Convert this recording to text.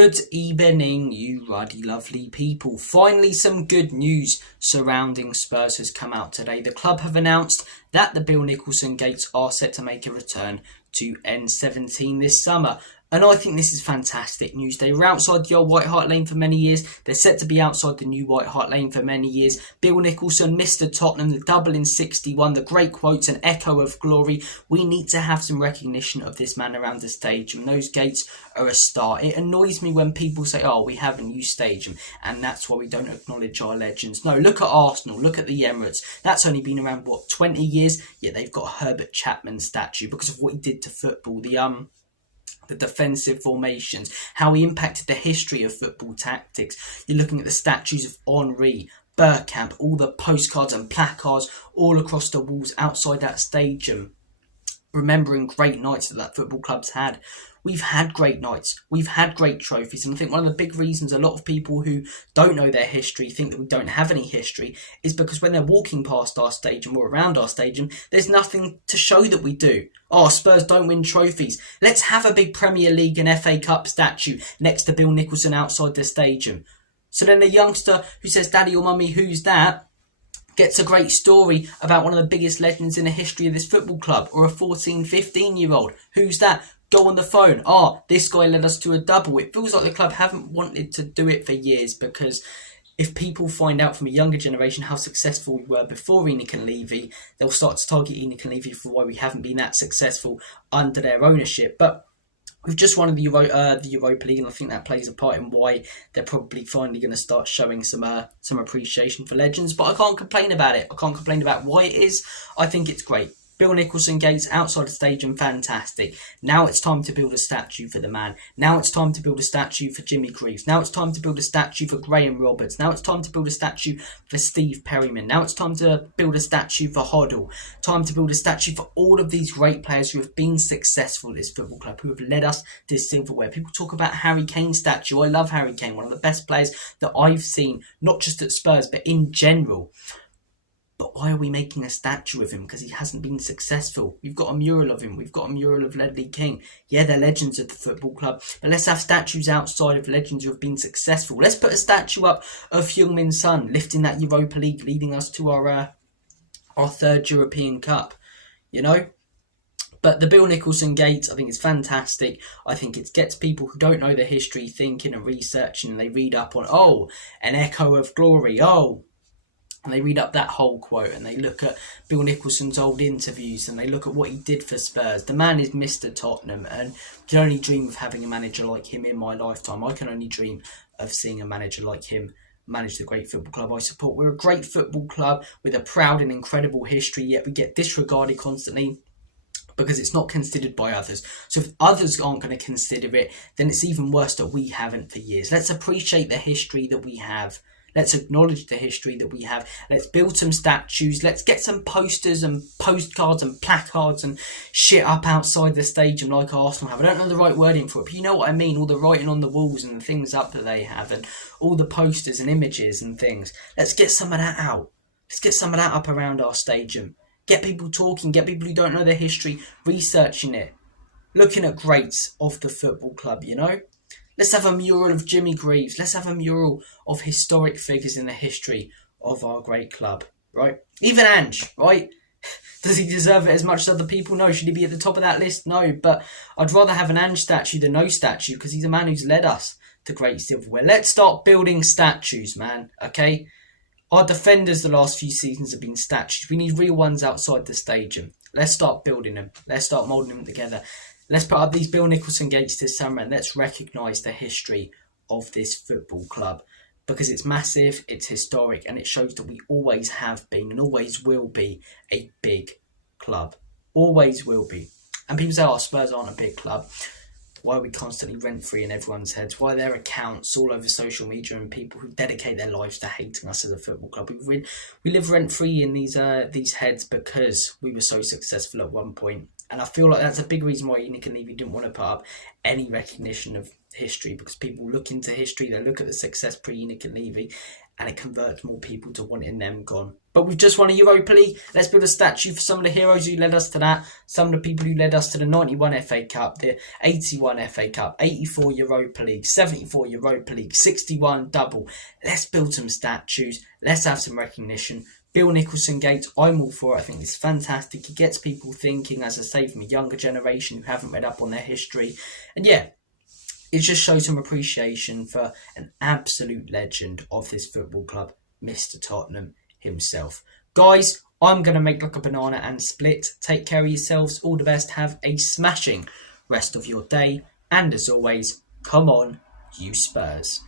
Good evening, you ruddy lovely people. Finally, some good news surrounding Spurs has come out today. The club have announced that the Bill Nicholson Gates are set to make a return to N17 this summer. And I think this is fantastic news. They were outside the old White Hart Lane for many years. They're set to be outside the new White Hart Lane for many years. Bill Nicholson, Mr. Tottenham, the double in 61, the great quotes, an echo of glory. We need to have some recognition of this man around the stadium. Those gates are a start. It annoys me when people say, oh, we have a new stadium and that's why we don't acknowledge our legends. No, look at Arsenal, look at the Emirates. That's only been around, 20 years? Yet they've got a Herbert Chapman statue because of what he did to football. The defensive formations, how he impacted the history of football tactics. You're looking at the statues of Henry, Bergkamp, all the postcards and placards all across the walls outside that stadium, remembering great nights that football club's had. We've had great nights. We've had great trophies. And I think one of the big reasons a lot of people who don't know their history think that we don't have any history is because when they're walking past our stadium or around our stadium, there's nothing to show that we do. Oh, Spurs don't win trophies. Let's have a big Premier League and FA Cup statue next to Bill Nicholson outside the stadium. So then the youngster who says, Daddy or Mummy, who's that? Gets a great story about one of the biggest legends in the history of this football club, or a 14, 15-year-old. Who's that? Go on the phone. This guy led us to a double. It feels like the club haven't wanted to do it for years, because if people find out from a younger generation how successful we were before ENIC and Levy, they'll start to target ENIC and Levy for why we haven't been that successful under their ownership. But we've just won the Europa League, and I think that plays a part in why they're probably finally going to start showing some appreciation for legends. But I can't complain about it. I can't complain about why it is. I think it's great. Bill Nicholson Gates outside the stadium, fantastic. Now it's time to build a statue for the man. Now it's time to build a statue for Jimmy Greaves. Now it's time to build a statue for Graham Roberts. Now it's time to build a statue for Steve Perryman. Now it's time to build a statue for Hoddle. Time to build a statue for all of these great players who have been successful at this football club, who have led us to silverware. People talk about Harry Kane's statue. I love Harry Kane, one of the best players that I've seen, not just at Spurs, but in general. But why are we making a statue of him? Because he hasn't been successful. We've got a mural of him. We've got a mural of Ledley King. Yeah, they're legends of the football club. But let's have statues outside of legends who have been successful. Let's put a statue up of Heung-min Son lifting that Europa League, leading us to our third European Cup. You know? But the Bill Nicholson Gates, I think it's fantastic. I think it gets people who don't know the history thinking and researching, and they read up on, an echo of glory, and they read up that whole quote, and they look at Bill Nicholson's old interviews, and they look at what he did for Spurs. The man is Mr. Tottenham, and I can only dream of having a manager like him in my lifetime. I can only dream of seeing a manager like him manage the great football club I support. We're a great football club with a proud and incredible history, yet we get disregarded constantly because it's not considered by others. So if others aren't going to consider it, then it's even worse that we haven't for years. Let's appreciate the history that we have. Let's acknowledge the history that we have. Let's build some statues. Let's get some posters and postcards and placards and shit up outside the stadium like Arsenal have. I don't know the right wording for it, but you know what I mean. All the writing on the walls and the things up that they have, and all the posters and images and things. Let's get some of that out. Let's get some of that up around our stadium. Get people talking. Get people who don't know their history researching it. Looking at greats of the football club, you know. Let's have a mural of Jimmy Greaves. Let's have a mural of historic figures in the history of our great club, right? Even Ange, right? Does he deserve it as much as other people? No. Should he be at the top of that list? No. But I'd rather have an Ange statue than no statue, because he's a man who's led us to great silverware. Let's start building statues, man, okay? Our defenders the last few seasons have been statues. We need real ones outside the stadium. Let's start building them. Let's start moulding them together. Let's put up these Bill Nicholson Gates this summer, and let's recognise the history of this football club, because it's massive, it's historic, and it shows that we always have been and always will be a big club. Always will be. And people say, Spurs aren't a big club. Why are we constantly rent-free in everyone's heads? Why are there accounts all over social media and people who dedicate their lives to hating us as a football club? We live rent-free in these heads because we were so successful at one point. And I feel like that's a big reason why ENIC and Levy didn't want to put up any recognition of history, because people look into history, they look at the success pre-ENIC and Levy, and it converts more people to wanting them gone. But we've just won a Europa League. Let's build a statue for some of the heroes who led us to that. Some of the people who led us to the 91 FA Cup, the 81 FA Cup, 84 Europa League, 74 Europa League, 61 double. Let's build some statues. Let's have some recognition. Bill Nicholson Gates, I'm all for it. I think it's fantastic. It gets people thinking, as I say, from a younger generation who haven't read up on their history. And yeah, it just shows some appreciation for an absolute legend of this football club, Mr. Tottenham himself. Guys, I'm going to make like a banana and split. Take care of yourselves. All the best. Have a smashing rest of your day. And as always, come on, you Spurs.